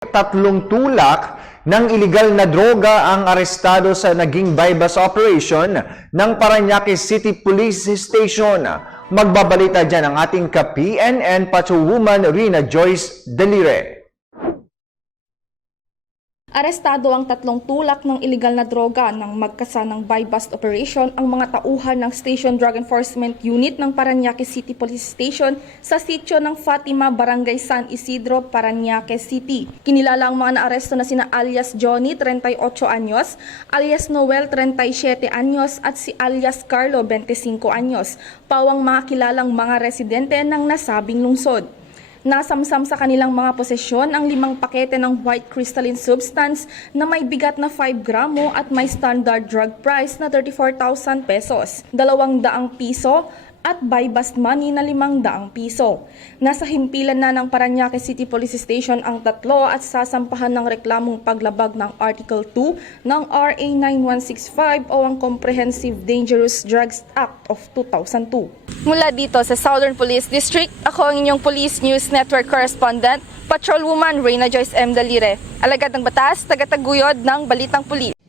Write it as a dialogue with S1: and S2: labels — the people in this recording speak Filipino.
S1: Tatlong tulak ng iligal na droga ang arestado sa naging bypass operation ng Paranaque City Police Station. Magbabalita dyan ang ating ka-PNN Patrolwoman Rina Joyce Delire.
S2: Arestado ang tatlong tulak ng iligal na droga ng magkasanang buy-bust operation ang mga tauhan ng Station Drug Enforcement Unit ng Paranaque City Police Station sa sitio ng Fatima, Barangay San Isidro, Paranaque City. Kinilala ang mga naaresto na sina alias Johnny, 38 anyos, alias Noel, 37 anyos at si alias Carlo, 25 anyos, pawang mga kilalang mga residente ng nasabing lungsod. Nasamsam sa kanilang mga posesyon ang limang pakete ng white crystalline substance na may bigat na 5 gramo at may standard drug price na 34,000 pesos, 200 piso at buy bust money na 500 piso. Nasa himpilan na ng Paranaque City Police Station ang tatlo at sasampahan ng reklamong paglabag ng Article 2 ng RA 9165 o ang Comprehensive Dangerous Drugs Act of 2002.
S3: Mula dito sa Southern Police District, ako ang inyong Police News Network Correspondent, Patrolwoman Reyna Joyce M. Dalire. Alagad ng batas, tagataguyod ng Balitang Pulis.